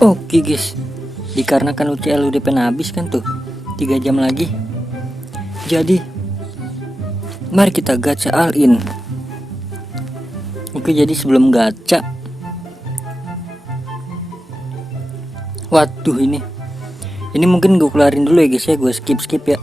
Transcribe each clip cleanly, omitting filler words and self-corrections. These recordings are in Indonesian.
Oke guys, dikarenakan UCL udah pengen habis kan tuh 3 jam lagi. Jadi mari kita gacha all in. Oke, jadi sebelum gacha, waduh ini mungkin gue keluarin dulu ya guys ya, gue skip ya.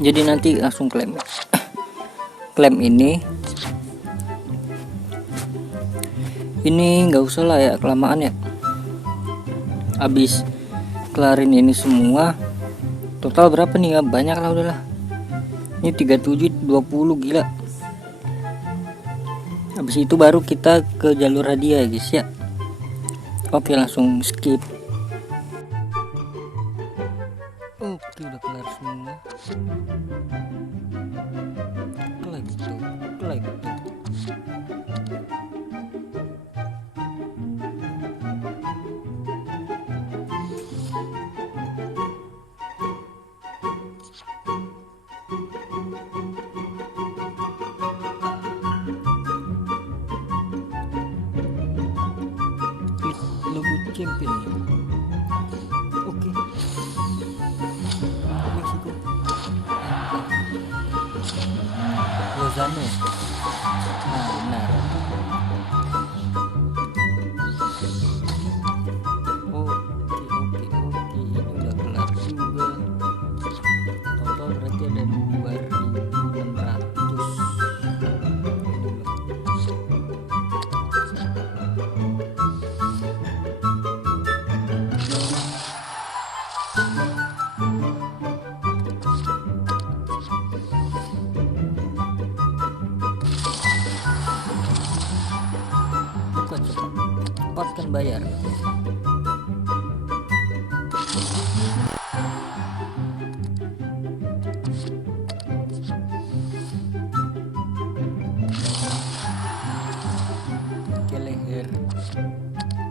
Jadi nanti langsung klaim ini nggak usah lah ya, kelamaan ya. Habis kelarin ini semua total berapa nih ya, banyak lah udahlah. Ini 37 20, gila. Habis itu baru kita ke jalur hadiah ya guys ya. Oke, langsung skip. Oke, udah kelar semua. Kelar gitu. Logo champion. Oke. Meksiko. Lozano. Nah, benar. Oke. Ini udah kelar juga. Total berarti ada 2.600. Cepatkan bayar. Oke, leher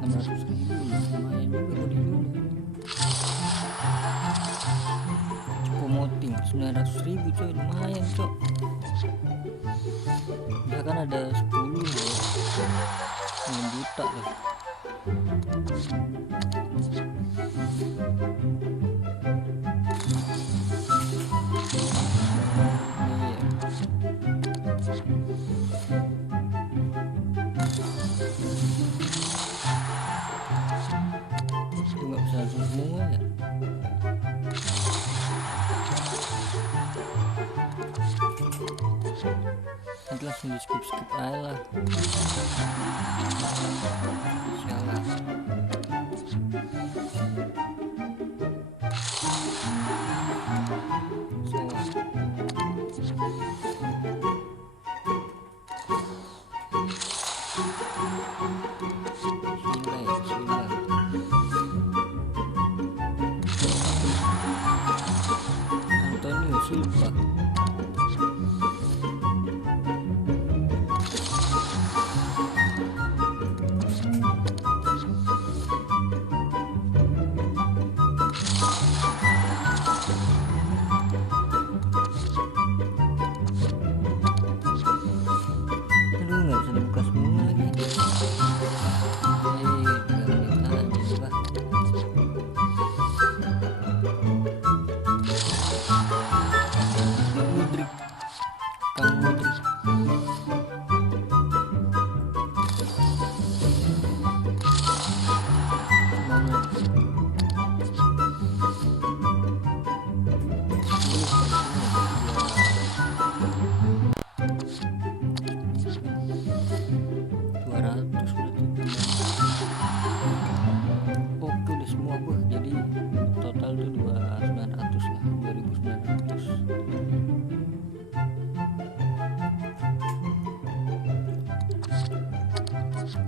600.000, lumayan juga kalau dijual. Moting 900.000 coy, lumayan cok. Ya kan ada 10 ya, 9 juta lah. Itu nggak bisa langsung semua ya. Nanti langsung di skip aja lah. Insyaallah. Antonio Silva.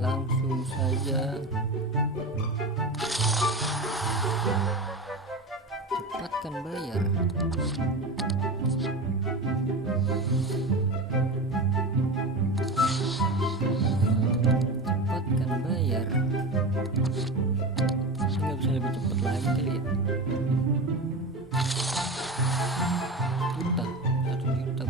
Langsung saja cepatkan bayar. Nggak bisa lebih cepat lagi kali ya. Juta, 1 juta.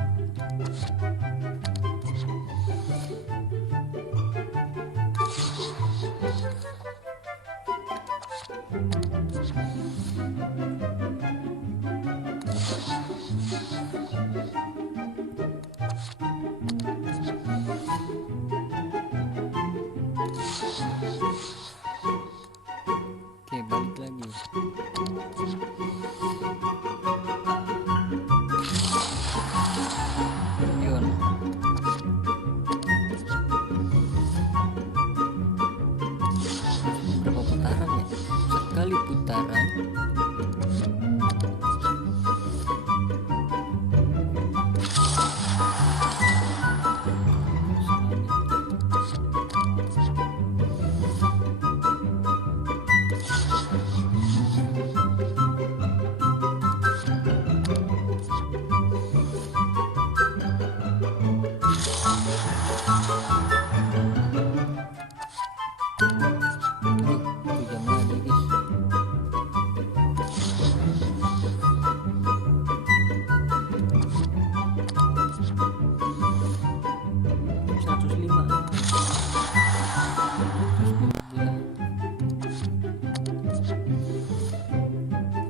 putaran.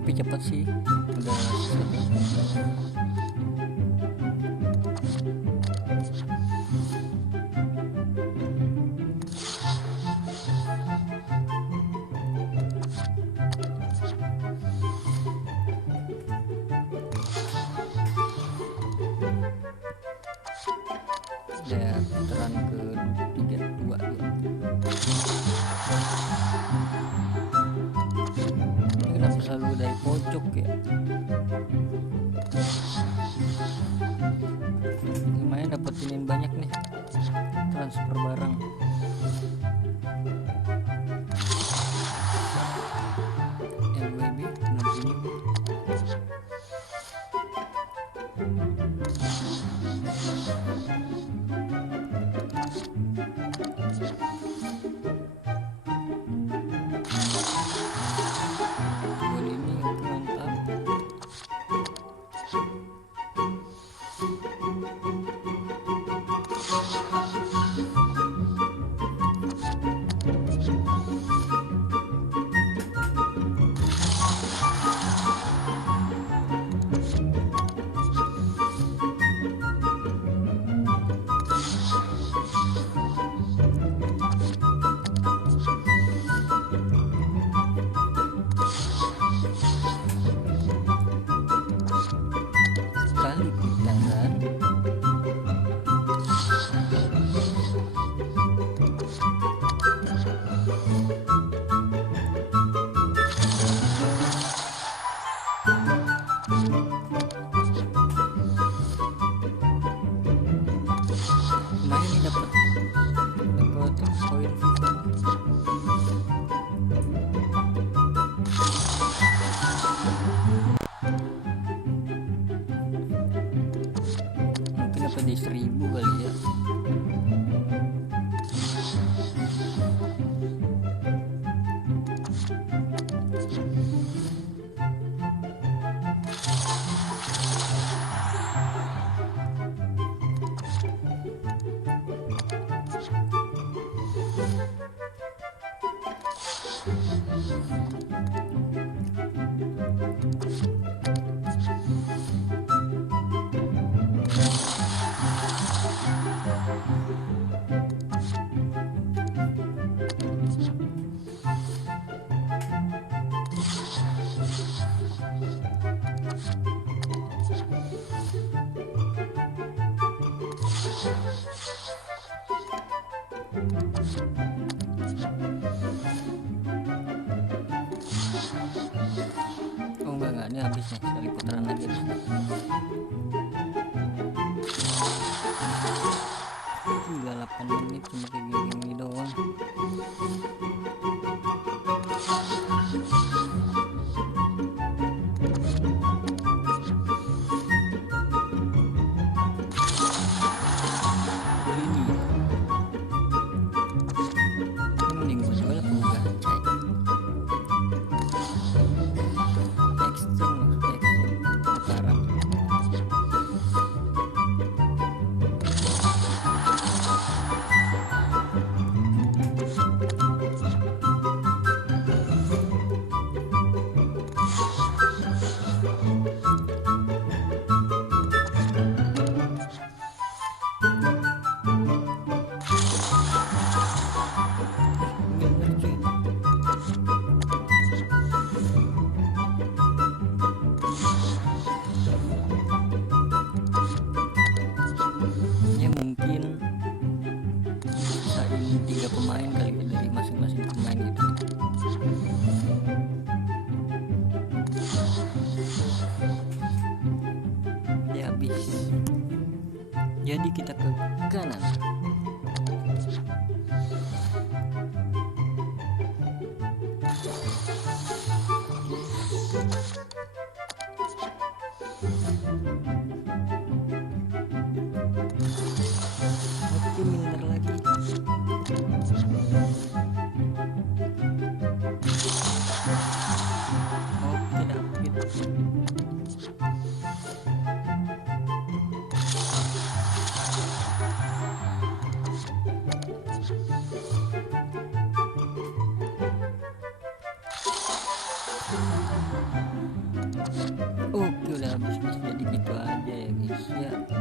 Tapi cepat sih, udah putaran ke 3 2 ini kenapa selalu dari pojok ya? Lumayan dapetin banyak nih transfer barang. LWB belum bunyi. Lumayan nih dapat koin FIFA. Mungkin dapat di 1000 kali ya. Oh enggak, ini habis nih, sekali putaran lagi. Gila 8 menit cuma kayak gini doang. kanan. Oke, minder lagi. Oke, dapet. Oke, udah habis guys, jadi gitu aja ya guys ya.